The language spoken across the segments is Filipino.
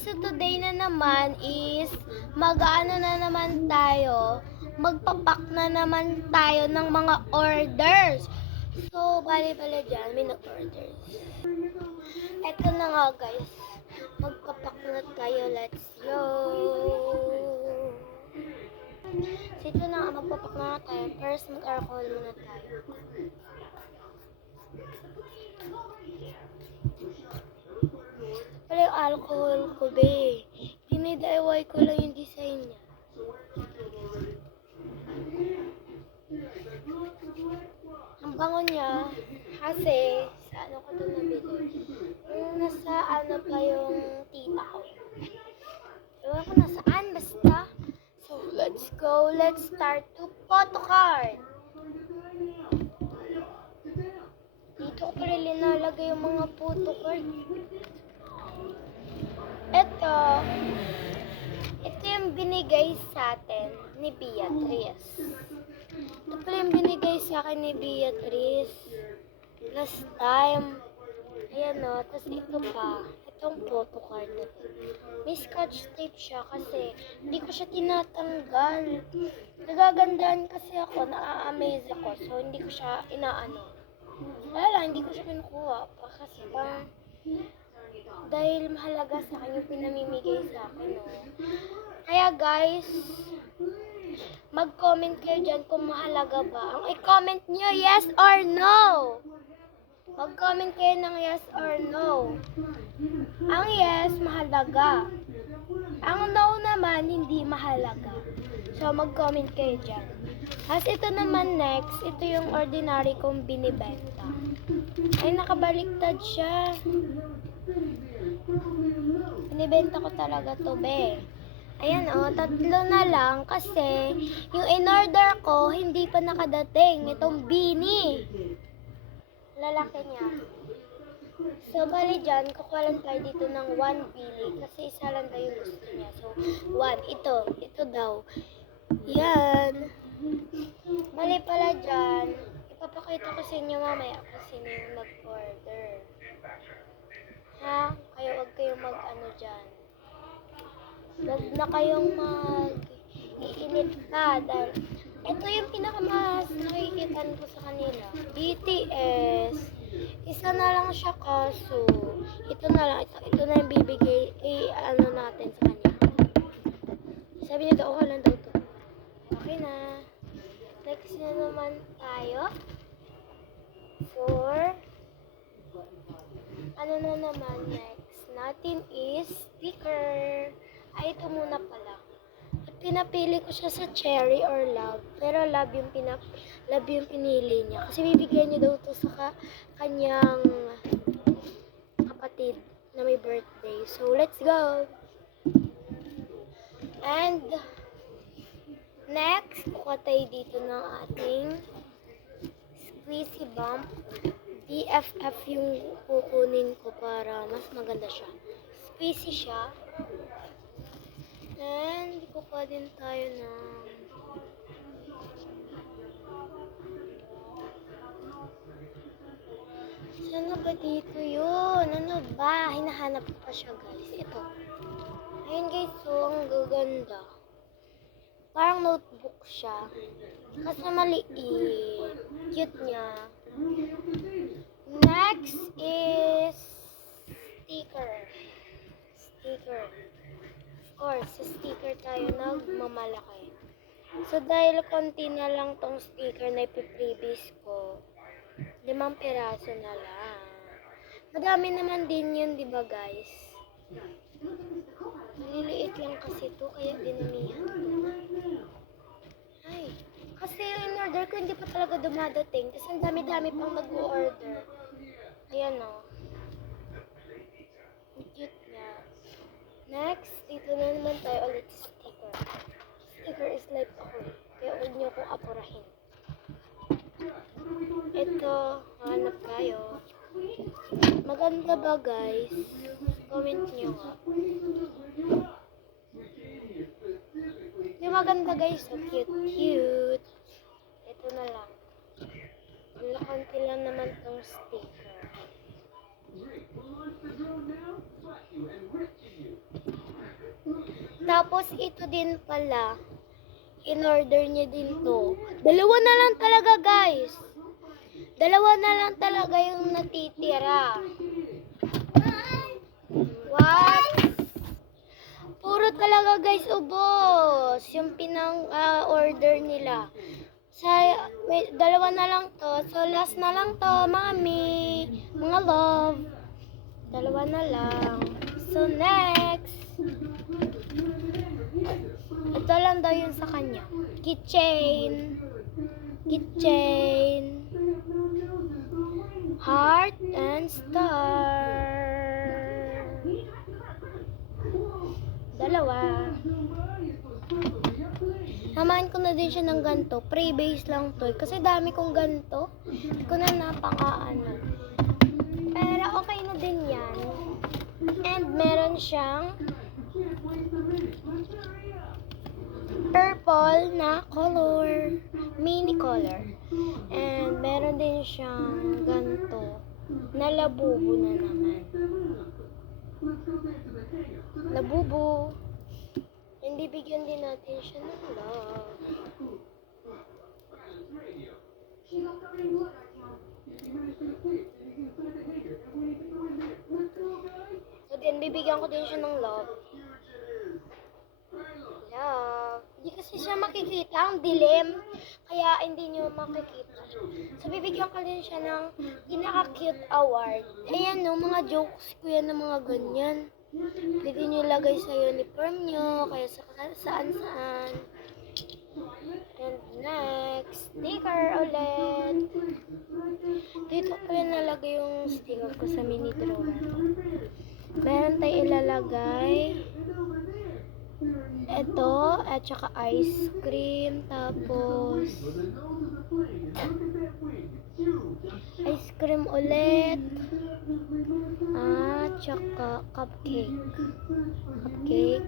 so today na naman is mag-ano na naman tayo, magpapak na naman tayo ng mga orders. So, bali pala dyan, may nag-orders. Eto na nga guys, magpapak na tayo, let's go! So, ito na nga, magpapak na tayo. First, mag-alcohol muna tayo. Wala yung alcohol ko, be. Dinidayaway ko lang yung design niya. Ang bango niya, kasi sa ano ko ito nabili. Yung nasa ano pa yung tita ko. Ewan ko nasaan, basta. So, let's go. Let's start to photo card. Dito ko pala linalagay yung mga photo card. Ito yung binigay sa atin ni Beatrice. Ito pala yung binigay sa akin ni Beatrice last time. Ayan o, tapos ito pa. Itong photo card na ito. May scotch tape siya kasi hindi ko siya tinatanggal. Nagagandaan kasi ako, na-amaze ako. So, hindi ko siya inaano. Wala, hindi ko siya kinukuha. Kasi parang dahil mahalaga sa akin yung pinamimigay sa akin, no? Kaya guys, mag-comment kayo dyan kung mahalaga ba. Ang i-comment nyo, yes or no? Mag-comment kayo ng yes or no. Ang yes, mahalaga. Ang no naman, hindi mahalaga. So, mag-comment kayo dyan. As ito naman next, ito yung ordinary kong binibenta. Ay, nakabaliktad siya. Binibenta ko talaga to, be. Ayan o, 3 na lang kasi yung in-order ko hindi pa nakadating. Itong beanie. Lalaki niya. So, bali dyan, kukuha lang tayo dito ng 1 bili kasi isa lang tayo gusto niya. So, 1. Ito daw. Yan. Bali pala dyan, ipapakita ko sa inyo mamaya kung sino yung nag-order. Ha? Kaya wag kayong mag-ano dyan. Wag na kayong mag-iinit pa dahil ito yung pinakamas nakikitan ko sa kanila. BTS. Isa na lang siya kaso. Ito na lang. Ito na yung bibigay. Ano natin sa kanya. Sabi niya daw, okay lang daw to. Okay na. Next na naman tayo. For ano na naman next natin is sticker. Ay, ito muna pala. At pinapili ko siya sa cherry or love. Pero love yung pinili niya. Kasi bibigyan niya daw to sa kanyang kapatid na may birthday. So, let's go! And next, kuha tayo dito ng ating squeezy bump. BFF yung kukunin ko para mas maganda siya. Squeezy siya. And kukuha din tayo ng sana ba dito yun? Ano ba? Hinahanap ko pa siya guys. Ito. Ayun guys, so ang gaganda. Parang notebook siya. Kasi maliit. Cute niya. Next is sticker. Sticker. Of course, sa sticker tayo nagmamalaki. So, dahil konti na lang tong sticker na ipiprevious ko, 5 piraso na lang. Madami naman din yun, di ba guys? Maliliit lang kasi to, kaya dinamihan ko. Ay, kasi yung in-order ko hindi pa talaga dumadating. Kasi ang dami-dami pang nag-order. Ayan o. Cute niya. Next, dito na naman tayo ulit sa sticker. Sticker is like ako. Kaya huwag niyo akong apurahin. Ito, hanap tayo. Maganda ba guys? Comment niyo nga. Yung maganda guys, so cute. Ito na lang. Konti lang naman tong sticker. Tapos ito din pala, in-order niya din to. Dalawa na lang talaga, guys. Dalawa na lang talaga yung natitira. What? Puro talaga, guys, ubos. Yung order nila. May dalawa na lang to. So, last na lang to, mami. Mga love. Dalawa na lang. So, next. Ito lang daw yun sa kanya. Keychain. Keychain. Heart and star. Dalawa. Samahan ko na din siya ng ganito. Pre-base lang to. Kasi dami kong ganito. Hindi ko na napakaano. Pero okay na din yan. And meron siyang purple na color. Mini color. And meron din siyang ganito. Na labubo na naman. Labubo. And bibigyan din natin siya ng love. So then, bibigyan ko din siya ng love. Love. Hindi kasi siya makikita. Ang dilim. Kaya hindi nyo makikita. So, bibigyan ko din siya ng pinaka-cute award. Ayan no, mga jokes ko yan ng mga ganyan. Pwede nyo lagay sa uniform nyo, kaya saan-saan. And next, sticker ulit. Dito pala nalagay yung sticker ko sa mini drawer. Meron tayo ilalagay. Ito, at saka ice cream, tapos ice cream ulit. At saka cupcake. Cupcake.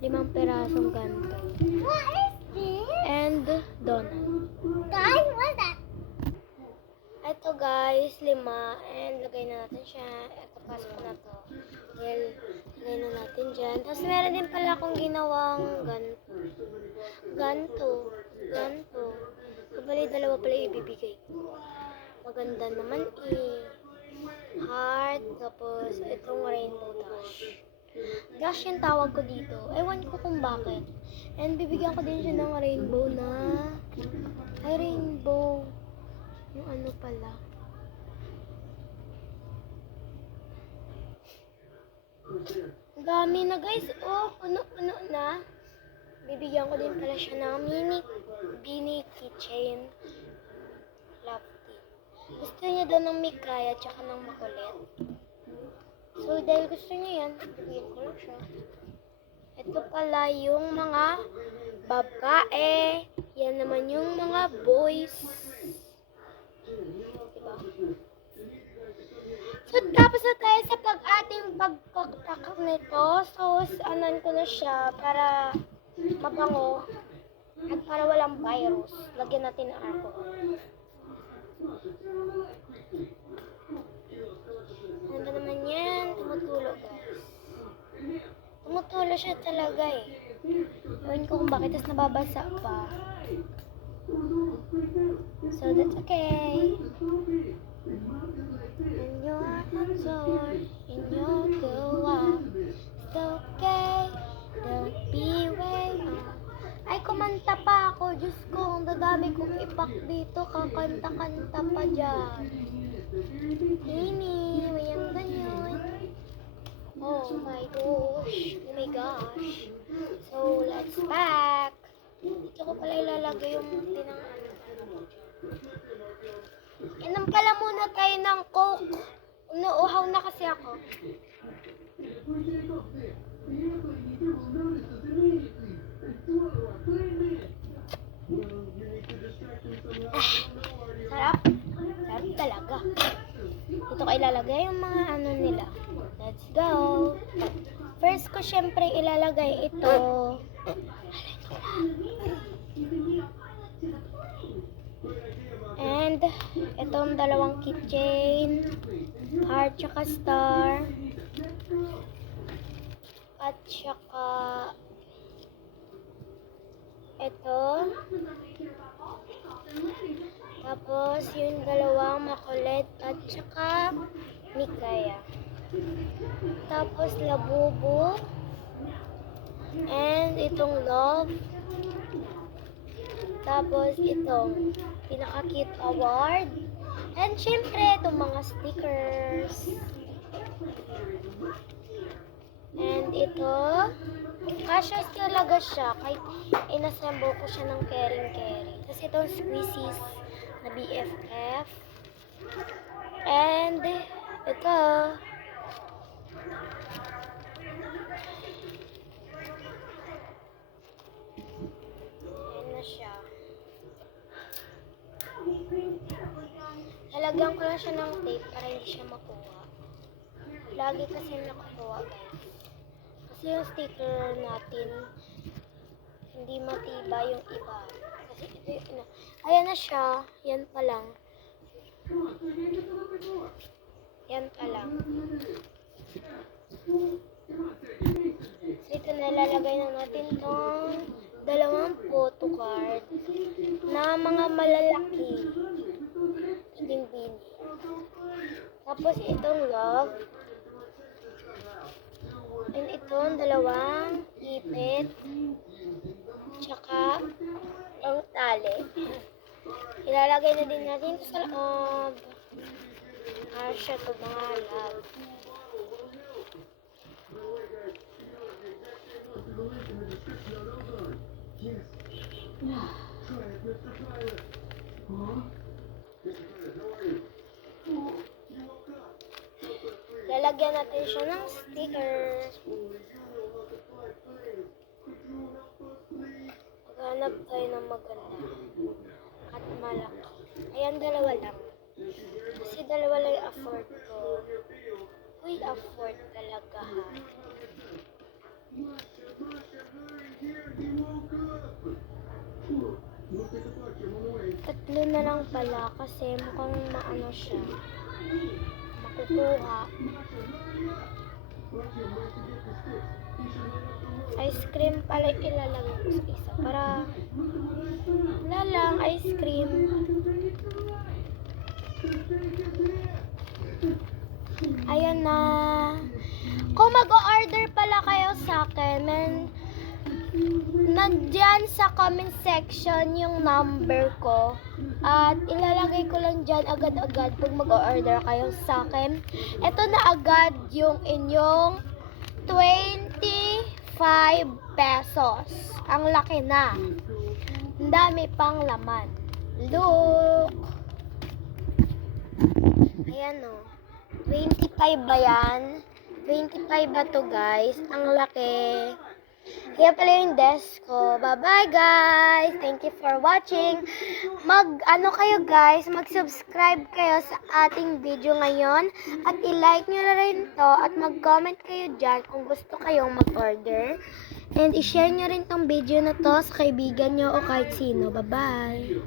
5 pirasong ganito. What is this? And donut. Guys, what's that? Ito guys, 5. And lagay na natin siya. Ito, pasok na to. Well, lagay na natin dyan. Tapos meron din pala akong ginawang ganito. Ganito. Kabali, dalawa pala ibibigay ko. Maganda naman eh. Heart, tapos itong rainbow dash. Dash yung tawag ko dito. Ewan ko kung bakit. And bibigyan ko din siya ng rainbow na... Ay, rainbow. Yung ano pala. Ang dami na guys. Oh, puno-puno na. Bibigyan ko din pala siya ng mini keychain. Love tea. Gusto niya daw ng mikay at saka ng makulit. So, dahil gusto niya yan, bibigyan ko lang siya. Ito pala yung mga babae. Yan naman yung mga boys. Diba? So, tapos na tayo sa ating pagpaktak nito. So, anan ko na siya para mabango at para walang virus. Lagyan natin ng alcohol. Ano naman yan? Tumutulo, guys. Tumutulo siya talaga eh. Ewan ko kung bakit, tapos nababasa pa. So, that's okay. And you're absorbed in your gawa. It's okay. Don't be way off. Ay, kumanta pa ako. Diyos ko, ang dadami kong ipak dito. Kakanta-kanta pa dyan. Amy, may ang ganyan. Oh my gosh. Oh my gosh. So, let's pack. Dito ko pala ilalagay yung Inom pala muna tayo ng Coke. Nauuhaw na kasi ako. Sarap. Sarap talaga. Dito ko ilalagay yung mga ano nila. Let's go. First ko syempre ilalagay ito. And itong dalawang keychain, heart tsaka star, at tsaka ito. Tapos, yung dalawang makulit at saka Mikaya. Tapos, Labubu. And itong Love. Tapos, itong pinaka-cute award. And syempre, itong mga stickers. And ito, kasya talaga siya. Kahit inassemble ko siya ng caring. Tapos itong squeezies na BFF. And ito, ayan na siya. Lalagyan ko lang siya ng tape para hindi siya makuha. Lagi kasi nakukuha, guys. Kasi yung sticker natin, hindi matibay yung iba. Kasi ito yung ayan na siya. Yan pa lang. Yan pa lang. So ito nalalagay na natin tong dalawang photo card na mga malalaki. Yung bini. Tapos itong love. And itong dalawang ipit. Tsaka ang tali. Ilalagay na din natin ito sa loob. Siya ito mga love. Lalagyan natin siya ng stickers. Maghanap tayo ng maganda at malaki. Ayan, dalawa lang. Kasi dalawa lang yung afford ko. Uy, afford talaga ha. Tatlo na lang pala kasi mukhang maano siya. Makukuha. Ice cream pala ilalagay ko sa isa para wala lang ice cream. Ayan na. Kung mag-order pala kayo sa akin, nandyan sa comment section yung number ko. At ilalagay ko lang dyan agad-agad pag mag-order kayo sa akin. Ito na agad yung inyong 25 pesos. Ang laki na. Ang dami pang laman. Look! Ayan o. 25 ba yan? 25 ba to guys? Ang laki. Kaya pala yung desk ko. Bye-bye guys! Thank you for watching. Mag-subscribe kayo sa ating video ngayon. At i-like nyo na rin to. At mag-comment kayo dyan kung gusto kayong mag-order. And i-share nyo rin tong video na to sa kaibigan nyo o kahit sino. Bye-bye!